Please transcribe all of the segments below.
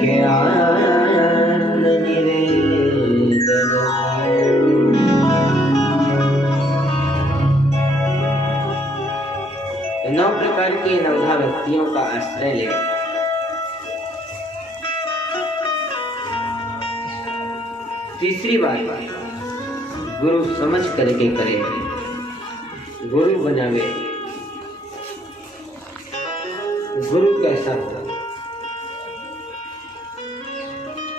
रखे आनंद निवेदन। 9 प्रकार की नवधा व्यक्तियों का आश्रय ले। तीसरी बात, गुरु समझ करके करे, गुरु बनावे। गुरु कैसा हो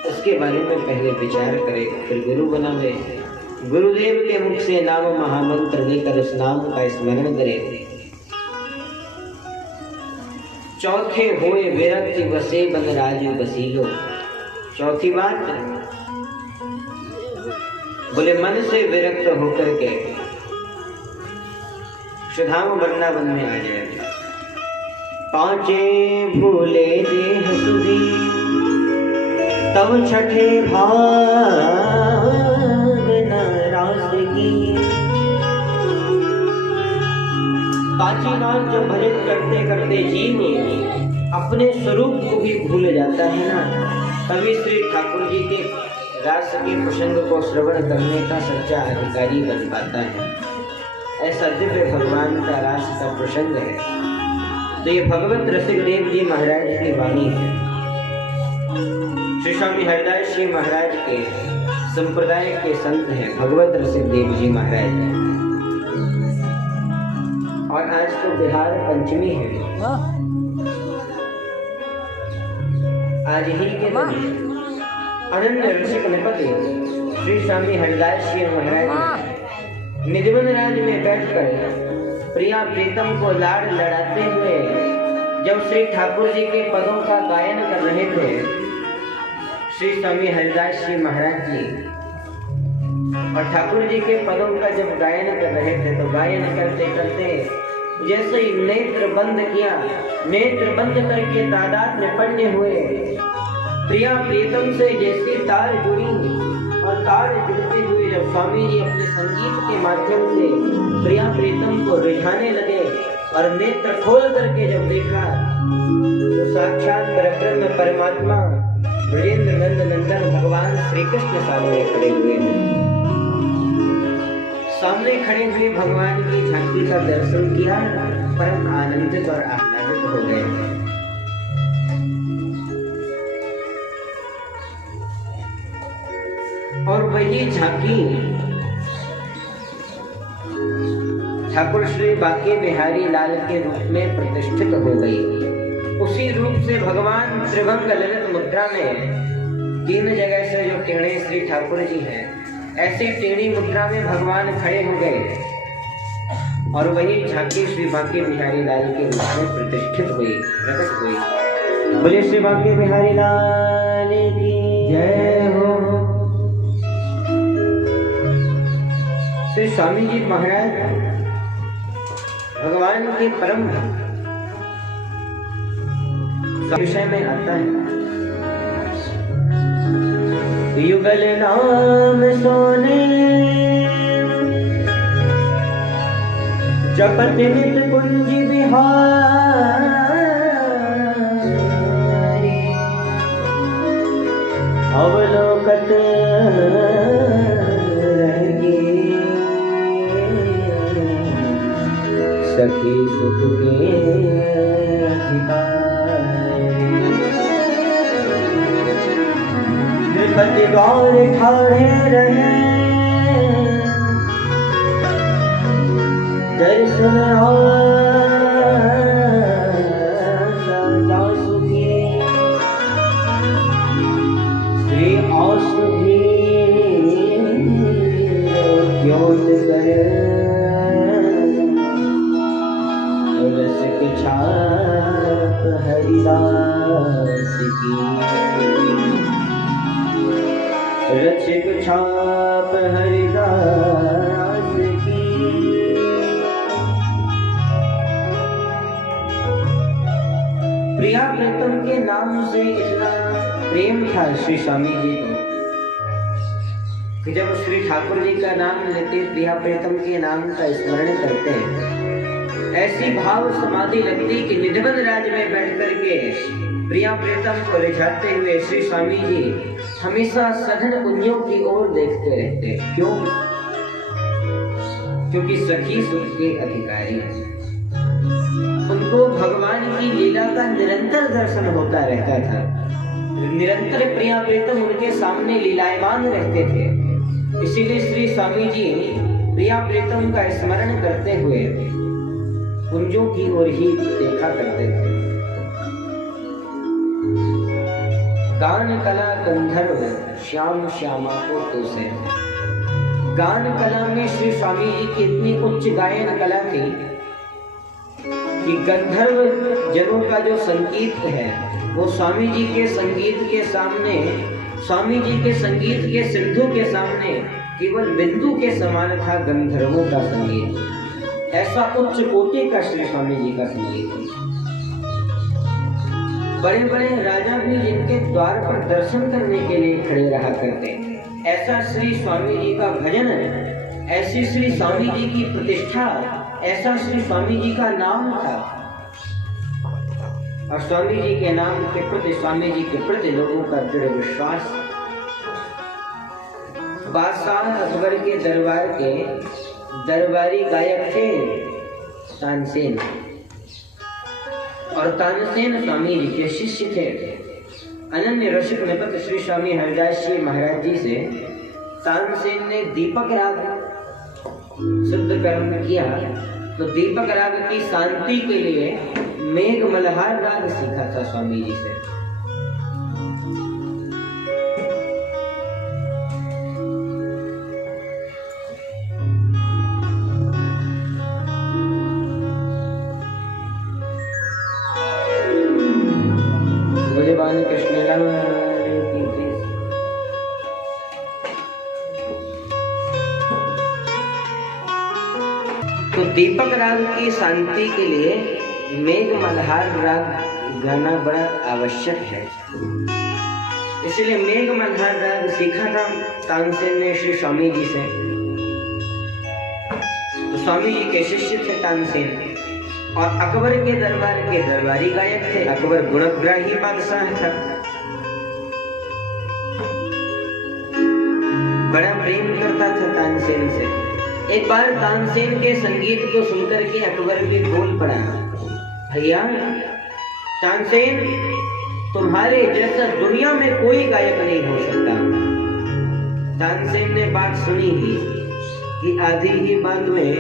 उसके बारे में पहले विचार करे, फिर गुरु बनावे। गुरुदेव के मुख से नाम महामंत्र लेकर उस नाम का स्मरण करे। चौथे होए विरक्ति बसे बन राजू बसीलो। चौथी बात, बोले मन से विरक्त होकर के सुधाम वृंदावन में आ जाए। पांचे भूले देह सुधी तब छठे भाग न रास की। काशीनाथ जब भजन करते करते जीव अपने स्वरूप को भी भूल जाता है ना, तभी श्री ठाकुर जी के रास के प्रसंग को श्रवण करने का सच्चा अधिकारी बन पाता है। ऐसा दिव्य भगवान का रास का प्रसंग है। तो ये भगवत रसिक देव जी महाराज की वाणी है। श्री स्वामी हरिदास जी महाराज के संप्रदाय के संत हैं भगवत रसिक देव जी महाराज। और आज तो बिहार पंचमी है। आज ही के दिन अनन्य रसिक नृपति श्री स्वामी हरिदास जी महाराज निजवन राज में बैठकर प्रिया प्रीतम को लाड़ लड़ाते हुए जब श्री ठाकुर जी के पदों का गायन कर रहे थे, श्री स्वामी हरिदास जी महाराज जी और ठाकुर जी के पदों का जब गायन कर रहे थे, तो गायन करते करते जैसे ही नेत्र बंद किया, नेत्र बंद करके तादाद में पड़ने हुए प्रिया प्रीतम से जैसी तार जुड़ी और तार जुड़ते हुए जब स्वामी जी अपने संगीत के माध्यम से प्रिया प्रीतम को रिझाने लगे और नेत्र खोल करके जब देखा, तो साक्षात परब्रह्म परमात्मा ब्रजेंद्र नंद नंदन भगवान श्री कृष्ण सामने खड़े हुए हैं। सामने खड़े हुए भगवान की झांकी का दर्शन किया, परम आनंदित और आह्लादित हो गए। और वही झांकी ठाकुर श्री बांके बिहारी लाल के रूप में प्रतिष्ठित हो गई। उसी रूप से भगवान त्रिभंग ललित मुद्रा में 3 जगह से जो टेढ़े श्री ठाकुर जी हैं, ऐसी टेढ़ी मुद्रा में भगवान खड़े हो गए और वही झांकी श्री बांके बिहारी लाल के रूप में प्रतिष्ठित हुई, प्रकट हुई। बोले श्री बांके बिहारी लाल की जय हो। श्री स्वामी जी महाराज भगवान के परम विषय में आता है, युगल नाम सोने जपत नित कुंज बिहारी, अवलोकत सखी सुख के नृपति गौर ठाड़े रहे, दर्शन सदा सुखी श्री औषधि ज्योत कर छाप हरिदास की, रसिक छाप हरिदास की। प्रिया प्रीतम के नाम से इतना प्रेम था श्री स्वामी जी को कि जब श्री ठाकुर जी का नाम लेते, प्रिया प्रीतम के नाम का स्मरण करते, ऐसी भाव समाधि लगती कि निजवन राज में बैठ करके प्रिया प्रीतम को रिझाते हुए श्री स्वामी जी हमेशा सघन कुंजों की ओर देखते रहते। क्यों? क्योंकि सखी सुख के अधिकारी हैं। उनको भगवान की लीला का निरंतर दर्शन होता रहता था। निरंतर प्रिया प्रीतम उनके सामने लीलायमान रहते थे। इसीलिए श्री स्वामी जी प्रिया प्रीतम का स्मरण करते हुए कुंजों की ओर ही देखा करते थे। गान कला गंधर्व श्याम श्यामा को तो से। गान कला में श्री स्वामी जी की इतनी उच्च गायन कला थी कि गंधर्व जनों का जो संगीत है वो स्वामी जी के संगीत के सामने, स्वामी जी के संगीत के सिंधु के सामने केवल बिंदु के समान था गंधर्वों का संगीत। ऐसा उच्च कोटि का श्री स्वामी जी का संगीत। बड़े बड़े राजा भी जिनके द्वार पर दर्शन करने के लिए खड़े रहा करते, ऐसा श्री स्वामी जी का भजन, ऐसी श्री स्वामी जी की प्रतिष्ठा, ऐसा श्री स्वामी जी का नाम था। और स्वामी जी के नाम के प्रति, स्वामी जी के प्रति लोगों का दृढ़ विश्वास। बादशाह अकबर के दरबार के दरबारी गायक थे तानसेन, और तानसेन स्वामी जी के शिष्य थे। अनन्य रसिक निपत श्री स्वामी हरिदास जी महाराज जी से तानसेन ने दीपक राग शुद्ध कर्म किया, तो दीपक राग की शांति के लिए मेघ मल्हार राग सीखा था स्वामी जी से। भगवान कृष्ण राम की जय। तो दीपक राग की शांति के लिए मेघ मल्हार राग गाना बड़ा आवश्यक है। इसलिए मेघ मल्हार राग सीखा था तानसेन ने श्री स्वामी जी से। तो स्वामी जी के शिष्य थे तानसेन, और अकबर के दरबार के दरबारी गायक थे। अकबर गुणग्राही बादशाह था, बड़ा प्रेम करता था तानसेन से। एक बार तानसेन के संगीत को सुनकर के अकबर भी बोल पड़ा, भैया तानसेन, तुम्हारे जैसा दुनिया में कोई गायक नहीं हो सकता। तानसेन ने बात सुनी ही कि आधी ही बात में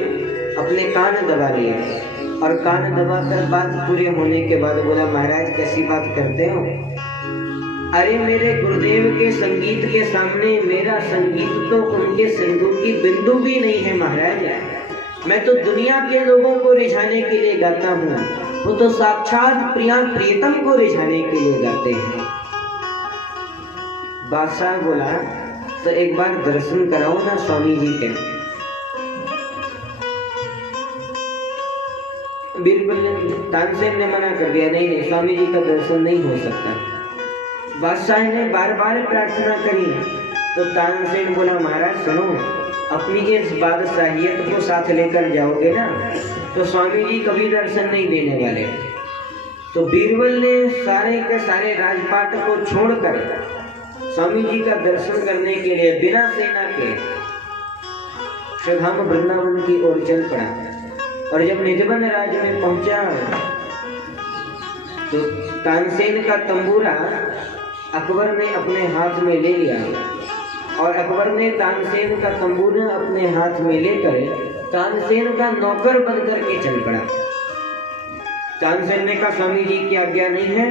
अपने कान दबा लिया, और कान दबाकर बात पूरे होने के बाद बोला, महाराज कैसी बात करते हो? अरे मेरे गुरुदेव के संगीत के सामने मेरा संगीत तो उनके सिंधु की बिंदु भी नहीं है महाराज। मैं तो दुनिया के लोगों को रिझाने के लिए गाता हूँ, वो तो साक्षात प्रिया प्रीतम को रिझाने के लिए गाते हैं। बादशाह बोला, तो एक बार दर्शन कराओ ना स्वामी जी के। बिल्कुल तानसेन ने मना कर दिया, नहीं नहीं स्वामी जी का दर्शन नहीं हो सकता। बादशाह ने बार बार प्रार्थना करी, तो तानसेन बोला, महाराज सुनो, अपनी इस बादशाहियत को साथ लेकर जाओगे ना तो स्वामी जी कभी दर्शन नहीं देने वाले। तो बीरबल ने सारे के सारे राजपाट को छोड़कर स्वामी जी का दर्शन करने के लिए बिना सेना के श्रीधाम वृंदावन की ओर चल पड़ा। और जब निजबन राज में पहुंचा तो तानसेन का तंबूरा अकबर ने अपने हाथ में ले लिया, और अकबर ने तानसेन का तंबूरा अपने हाथ में लेकर तानसेन का नौकर बनकर के चल पड़ा। तानसेन ने कहा, स्वामी जी की आज्ञा नहीं है,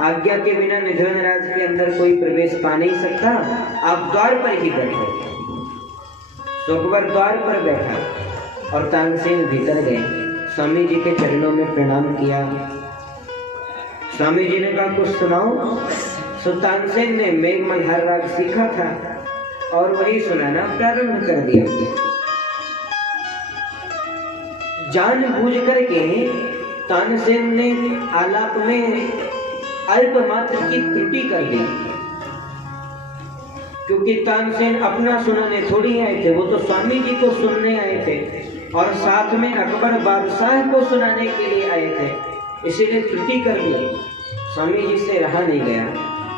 आज्ञा के बिना निधन राज के अंदर कोई प्रवेश पा नहीं सकता, आप द्वार पर ही बैठो। तो अकबर द्वार पर बैठा और तानसेन भीतर गए, स्वामी जी के चरणों में प्रणाम किया। स्वामी जी ने कहा, कुछ सुनाओ। सो तानसेन ने मेघ मल्हार राग सीखा था और वही सुनाना प्रारंभ कर दिया। जान बूझ करके तानसेन ने आलाप में अल्प मात्र की त्रुटि कर दी, क्योंकि तानसेन अपना सुनाने थोड़ी आए थे, वो तो स्वामी जी को सुनने आए थे और साथ में अकबर बादशाह को सुनाने के लिए आए थे, इसीलिए त्रुटि कर दी। स्वामी जी से रहा नहीं गया।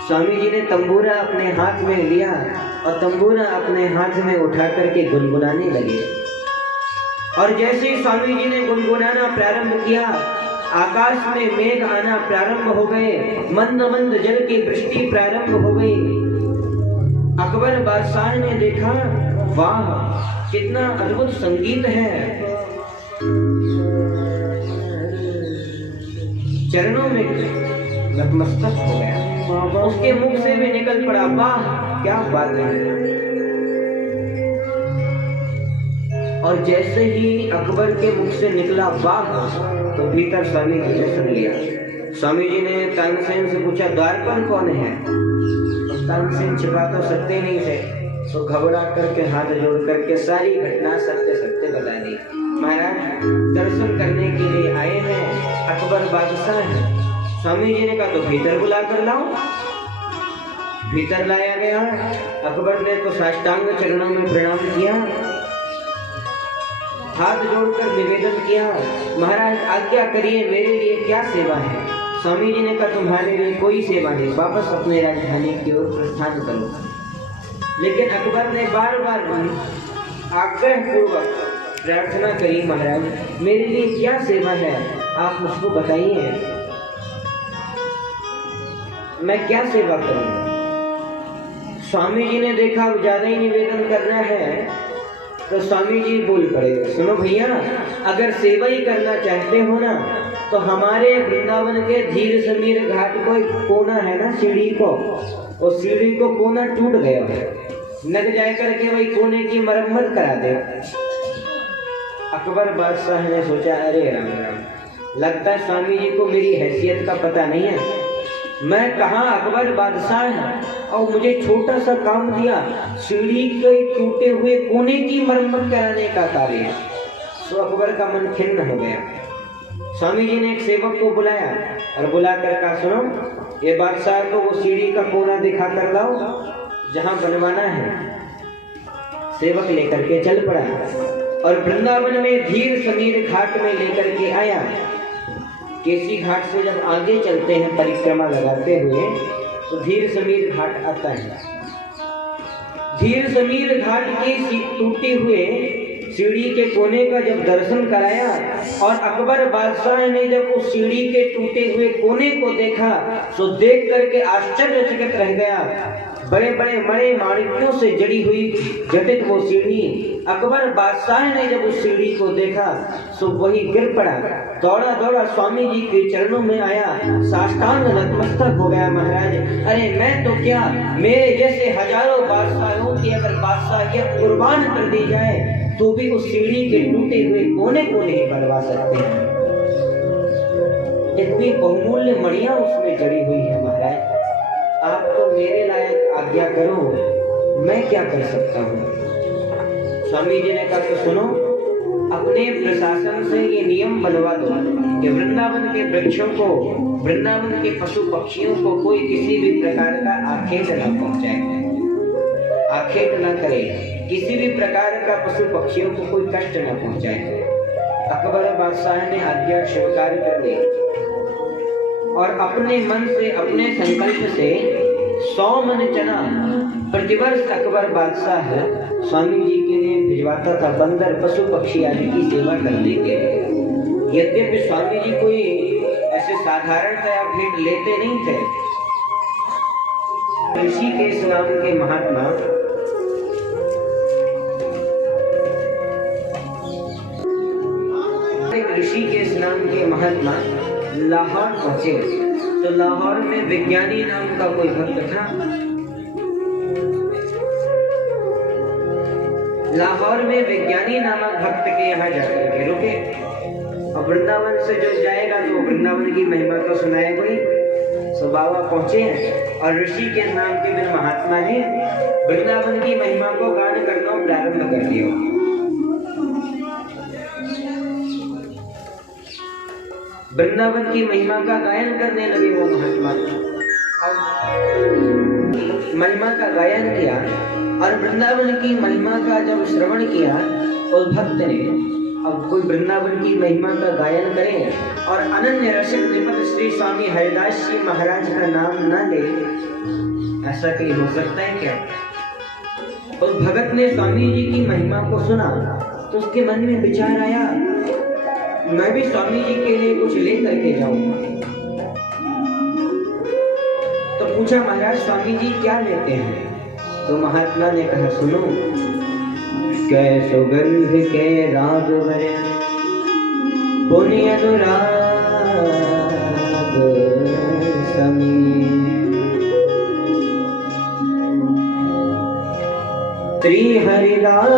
स्वामी जी ने तंबूरा अपने हाथ में लिया और तंबूरा अपने हाथ में उठा करके गुनगुनाने लगे। और जैसे ही स्वामी जी ने गुनगुनाना प्रारंभ किया, आकाश में मेघ आना प्रारंभ हो गए, मंद मंद जल की वृष्टि प्रारंभ हो गई। अकबर बादशाह ने देखा, वाह कितना अद्भुत संगीत है। चरणों में नतमस्तक हो गया। उसके मुख से भी निकल पड़ा, वाह क्या बात है। और जैसे ही अकबर के मुख से निकला वाह, तो भीतर स्वामी जी ने सुन लिया। स्वामी जी ने तानसेन से पूछा, द्वार पर कौन है? तानसेन छिपा तो सकते नहीं थे, तो घबरा करके हाथ जोड़ करके सारी घटना सत्य सत्य बता दी। महाराज दर्शन करने के लिए आए हैं, अकबर बादशाह है। स्वामी जी ने कहा, तो भीतर बुला कर लाओ। भीतर लाया गया। अकबर ने तो साष्टांग चरणों में प्रणाम किया, हाथ जोड़कर निवेदन किया, महाराज आज्ञा करिए, मेरे लिए क्या सेवा है? स्वामी जी ने कहा, तुम्हारे लिए कोई सेवा नहीं, वापस अपने राजधानी की ओर प्रस्थान करो। लेकिन अकबर ने बार बार आग्रह पूर्वक प्रार्थना करी, महाराज मेरे लिए क्या सेवा है, आप मुझको बताइए, मैं क्या सेवा करूं? स्वामी जी ने देखा ज्यादा ही निवेदन करना है, तो स्वामी जी बोल पड़े, सुनो भैया, अगर सेवा ही करना चाहते हो ना, तो हमारे वृंदावन के धीर समीर घाट को एक कोना है ना, सीढ़ी को, और सीढ़ी को कोना टूट गया है, नग जाए करके वही कोने की मरम्मत करा दे। अकबर बादशाह ने सोचा, अरे राम राम, लगता है स्वामी जी को मेरी हैसियत का पता नहीं है। मैं कहाँ अकबर बादशाह है और मुझे छोटा सा काम दिया, सीढ़ी के टूटे हुए कोने की मरम्मत कराने का कार्य। तो अकबर का मन खिन्न हो गया। स्वामी जी ने एक सेवक को बुलाया और बुलाकर कहा, सुनो ये बादशाह को वो सीढ़ी का कोना दिखा कर लाओ जहाँ बनवाना है। सेवक लेकर के चल पड़ा और वृंदावन में धीर समीर घाट में लेकर के आया। केसी घाट से जब आगे चलते हैं परिक्रमा लगाते हुए, तो धीर समीर घाट आता है। धीर समीर घाट की टूटे हुए सीढ़ी के कोने का जब दर्शन कराया और अकबर बादशाह ने जब उस सीढ़ी के टूटे हुए कोने को देखा, तो देख करके आश्चर्यचकित रह गया। बड़े बड़े मणि माणिक्यों से जड़ी हुई जटित वो सीढ़ी, अकबर बादशाह ने जब उस सीढ़ी को देखा तो वही गिर पड़ा, दौड़ा दौड़ा स्वामी जी के चरणों में आया, साष्टांग नतमस्तक हो गया। महाराज अरे मैं तो क्या, मेरे जैसे हजारों बादशाहों की अगर बादशाहियत कुर्बान कर दी जाए तो भी उस सीढ़ी के टूटे हुए कोने को नहीं बनवा सकते हैं। इतनी बहुमूल्य मणियां उसमें जड़ी हुई है। महाराज आप तो मेरे लायक आज्ञा करो, मैं क्या कर सकता हूँ? स्वामी जी ने कहा, तो सुनो, अपने प्रशासन से ये नियम बनवा दो कि वृंदावन के वृक्षों को, वृंदावन के पशु पक्षियों को कोई किसी भी प्रकार का आखेट न पहुंचाए, आखेट न करे, किसी भी प्रकार का पशु पक्षियों को कोई कष्ट न पहुंचाए। अकबर बादशाह ने आज्ञा स्वीकार कर ली और अपने मन से, अपने संकल्प से 100 मन चना प्रतिवर्ष अकबर बादशाह स्वामी जी के लिए भिजवाता था, बंदर पशु पक्षी आदि की सेवा करने के लिए। यद्यपि स्वामी जी कोई ऐसे साधारणतया भेंट लेते नहीं थे। ऋषिकेश नाम के महात्मा ऋषिकेश नाम के महात्मा लाहौर पहुंचे, तो लाहौर में विज्ञानी नाम का कोई भक्त था। लाहौर में विज्ञानी नामक भक्त के यहाँ जाकर के रुके और वृंदावन से जो जाएगा तो वृंदावन की महिमा तो सुनाएगा ही। सो बाबा पहुंचे और ऋषि के नाम के बिन महात्मा ने वृंदावन की महिमा को गान करना प्रारंभ कर दिया। वृंदावन की महिमा का गायन करने लगे वो महात्मा। महिमा का गायन किया और वृंदावन की महिमा का जब श्रवण किया उस भक्त ने, अब कोई वृंदावन की महिमा का गायन करे और अनन्य रसिक निपत श्री स्वामी हरिदास जी महाराज का नाम न ले, ऐसा कहीं हो सकता है क्या? उस भगत ने स्वामी जी की महिमा को सुना तो उसके मन में विचार आया, मैं भी स्वामी जी के लिए कुछ ले करके जाऊंगा। तो पूछा, महाराज स्वामी जी क्या लेते हैं? तो महात्मा ने कहा, सुनो, कै सुगंध के राग भरे पुनि अनुराग समीर, श्री हरिदास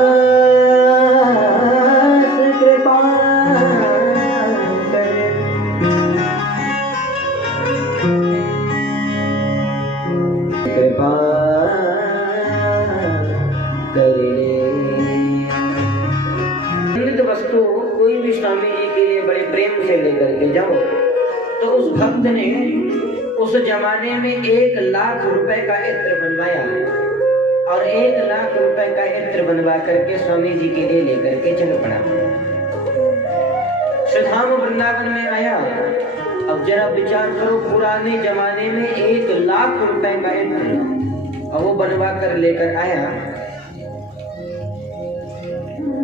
कृपा करे, कृपा करे। वस्तु कोई भी स्वामी जी के लिए बड़े प्रेम से लेकर के जाओ, तो उस भक्त ने उस जमाने में 1 लाख रुपए का इत्र बनवाया और 1 लाख रुपए का इत्र बनवा करके स्वामी जी के लिए लेकर के चल पड़ा। श्रीधाम वृंदावन में आया। अब जरा विचार करो, पुराने जमाने में 1 लाख रुपए का इत्र और वो बनवा कर लेकर आया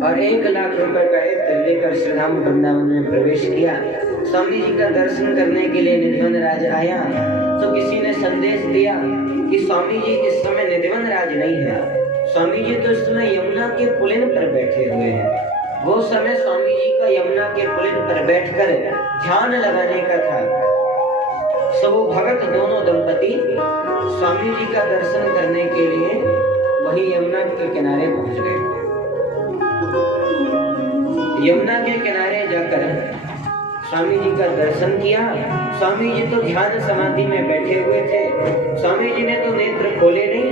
और 1 लाख रुपए का इत्र लेकर श्रीधाम वृंदावन में प्रवेश किया। स्वामी जी का दर्शन करने के लिए निधिवन राज आया तो किसी ने संदेश दिया कि स्वामी जी इस समय निधिवन राज नहीं है, स्वामी जी तो इस समय यमुना के पुलिन पर बैठे हुए हैं। वो समय स्वामी जी का यमुना के पुलिन पर बैठकर ध्यान लगाने का था। सब वो भगत दोनों दंपति स्वामी जी का दर्शन करने के लिए वही यमुना के किनारे पहुंच गए। यमुना के किनारे जाकर स्वामी जी का दर्शन किया। स्वामी जी तो ध्यान समाधि में बैठे हुए थे, स्वामी जी ने तो नेत्र खोले नहीं।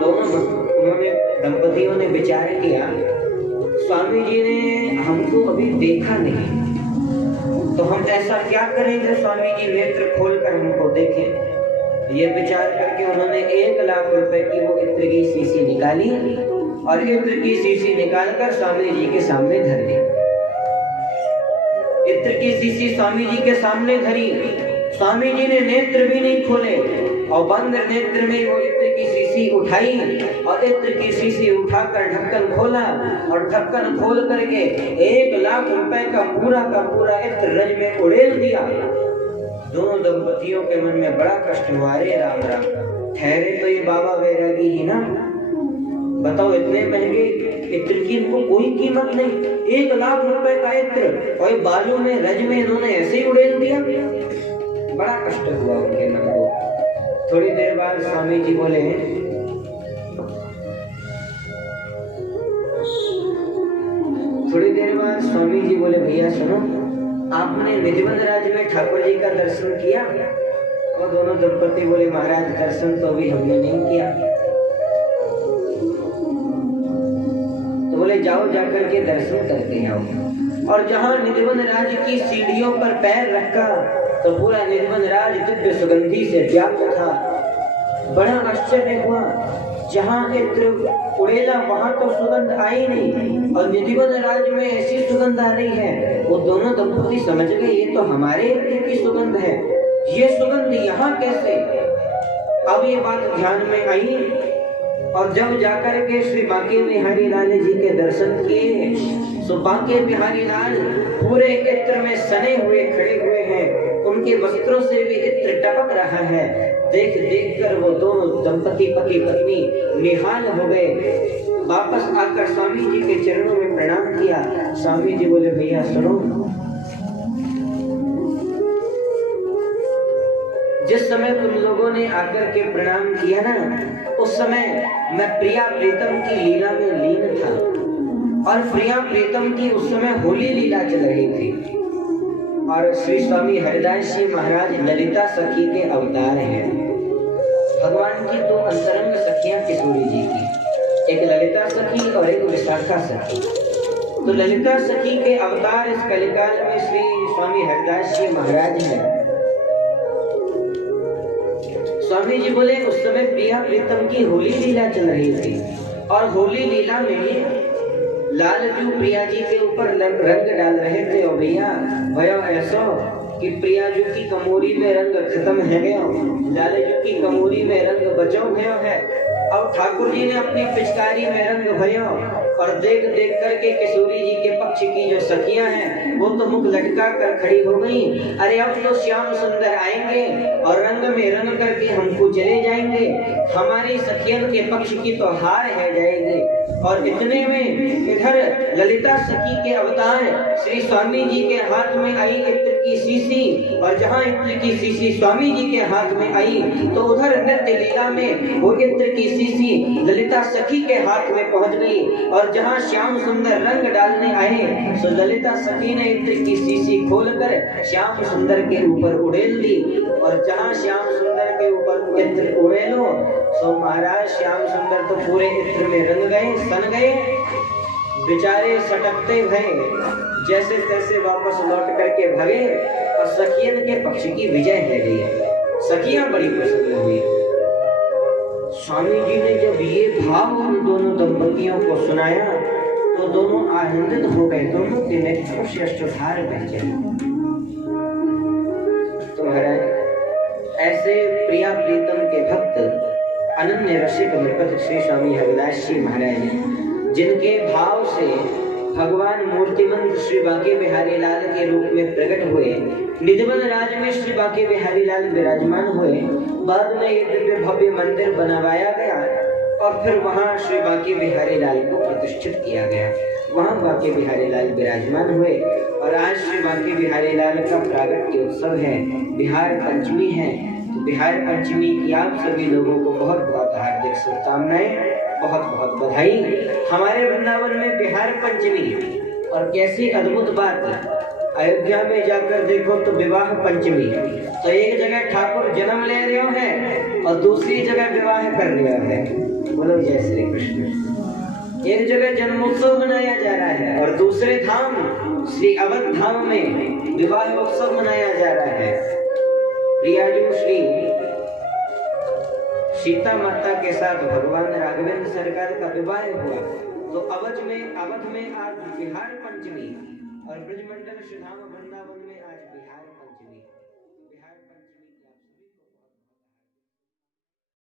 तो उन्होंने दंपतियों ने विचार किया, स्वामी जी ने हमको अभी देखा नहीं, तो हम ऐसा क्या करेंगे स्वामी जी नेत्र खोलकर हमको देखें। ये विचार करके उन्होंने 1 लाख रुपए की वो इत्र की शीशी निकाली और इत्र की शीशी निकालकर स्वामी जी के सामने धर दी। इत्र की शीशी स्वामी जी के सामने धरी, स्वामी जी ने नेत्र भी नहीं खोले और बंद नेत्र में वो इत्र की शीशी उठाई और इत्र की शीशी उठाकर ढक्कन खोला और ढक्कन खोल करके 1 लाख रुपए का पूरा इत्र रज में उड़ेल दिया। दोनों दंपतियों के मन में बड़ा कष्ट हुआ। अरे राम राम, ठहरे तो ये बाबा वैरागी ही ना, बताओ इतने महंगे इत्र की इनको कोई कीमत नहीं, 1 लाख रुपए का इत्र और बालू में रज में इन्होंने ऐसे ही उड़ेल दिया। बड़ा कष्ट हुआ उनके मन को। थोड़ी देर बाद स्वामी जी बोले, भैया सुनो, आपने निधिवन राज में ठाकुर जी का दर्शन किया? और दोनों दंपति बोले, महाराज दर्शन तो अभी हमने नहीं किया। तो बोले, जाओ जाकर के दर्शन करके आओ। और जहाँ निधिवन राज की सीढ़ियों पर पैर रखा तो पूरा निधिवन राज दिव्य सुगंधी से व्याप्त था। बड़ा आश्चर्य हुआ, जहाँ इत्र उड़ेला वहां तो सुगंध आई नहीं और निधिवन राज में ऐसी सुगंध आ रही है। वो दोनों दंपति समझ गए ये तो हमारे इत्र की सुगंध है, ये सुगंध यहाँ कैसे? अब ये बात ध्यान में आई और जब जाकर के श्री बांके बिहारी लाल जी के दर्शन किए तो बांके बिहारी लाल पूरे इत्र में सने हुए खड़े हुए हैं, उनके वस्त्रों से भी इत्र टपक रहा है। देख देख कर वो दोनों दंपति पति पत्नी निहाल हो गए। वापस आकर स्वामी जी के चरणों में प्रणाम किया। स्वामी जी बोले, भैया सुनो, जिस समय तुम लोगों ने आकर के प्रणाम किया ना, उस समय मैं प्रिया प्रीतम की लीला में लीन था और प्रिया प्रीतम की उस समय होली लीला चल रही थी और श्री स्वामी हरिदास जी महाराज ललिता सखी के अवतार हैं। भगवान की 2 अंतरंग सखियां किशोरी जी की, एक ललिता सखी और एक विशाखा सखी। तो ललिता सखी के अवतार इस कलिकाल में श्री स्वामी हरिदास जी महाराज हैं। स्वामी जी बोले, उस समय प्रिया प्रीतम की होली लीला चल रही थी और होली लीला में लालजू प्रिया जी के ऊपर रंग डाल रहे थे। और भैया भयो ऐसो कि प्रिया जी की कमोरी में रंग खत्म है गयो, लालजू की कमोरी में रंग बचो गयो है। अब ठाकुर जी ने अपनी पिचकारी में रंग भरो और देख देख करके किशोरी जी के पक्ष की जो सखियां हैं वो तो मुख लटका कर खड़ी हो गई। अरे अब तो श्याम सुंदर आएंगे और रंग में रंग करके हमको चले जाएंगे, हमारी सखियन के पक्ष की तो हार है जाएगी। और इतने में इधर ललिता सखी के अवतार श्री स्वामी जी के हाथ में आई इत्र की शीशी, और जहाँ इत्र की शीशी स्वामी जी के हाथ में आई तो उधर नृत्य लीला में वो इत्र की शीशी ललिता सखी के हाथ में पहुंच गई। और जहाँ श्याम सुंदर रंग डालने आए सो ललिता सखी ने इत्र की शीशी खोलकर श्याम सुंदर के ऊपर उड़ेल दी। और जहाँ श्याम सुंदर के ऊपर इत्र उड़ेलो सो महाराज श्याम सुंदर तो पूरे इत्र में रंग गए, सन गए, बेचारे सटकते भय जैसे तैसे वापस लौट करके भगे और सखियन के पक्ष की विजय है गई। सखियां बड़ी प्रसन्न हुई। स्वामी जी ने जब ये भाव उन दोनों दंपतियों को सुनाया तो दोनों आनंदित हो गए, दोनों के नेत्रों से अश्रुधार बह गए। तो महाराज ऐसे प्रिया प्रीतम के भक्त अनन्य रसिक नृपत श्री स्वामी हरिदास जी महाराज जिनके भाव से भगवान मूर्तिमंत श्री बांके बिहारी लाल के रूप में प्रकट हुए, निधवन राज में श्री बांके बिहारी लाल विराजमान हुए। बाद में एक दिव्य भव्य मंदिर बनवाया गया और फिर वहां श्री बांके बिहारी लाल को प्रतिष्ठित किया गया। वहां बांके बिहारी लाल विराजमान हुए और आज श्री बांके बिहारी लाल का प्रागट्य उत्सव है, बिहार पंचमी है। तो बिहार पंचमी की आप सभी लोगों को बहुत बहुत हार्दिक शुभकामनाएं, बहुत बहुत बधाई। हमारे वृंदावन में बिहार पंचमी, और कैसी अद्भुत बात, अयोध्या में जाकर देखो तो विवाह पंचमी। तो एक जगह ठाकुर जन्म ले रहे हैं और दूसरी जगह विवाह कर रहे हैं। बोलो जय श्री कृष्ण। एक जगह जन्मोत्सव मनाया जा रहा है और दूसरे धाम श्री अवध धाम में विवाह उत्सव मनाया जा रहा है। प्रियाजू श्री सीता माता के साथ भगवान राघवेंद्र सरकार का विवाह हुआ। तो अवध में आज बिहार पंचमी और ब्रजमंडल सुधाम वृंदावन में आज बिहार पंचमी।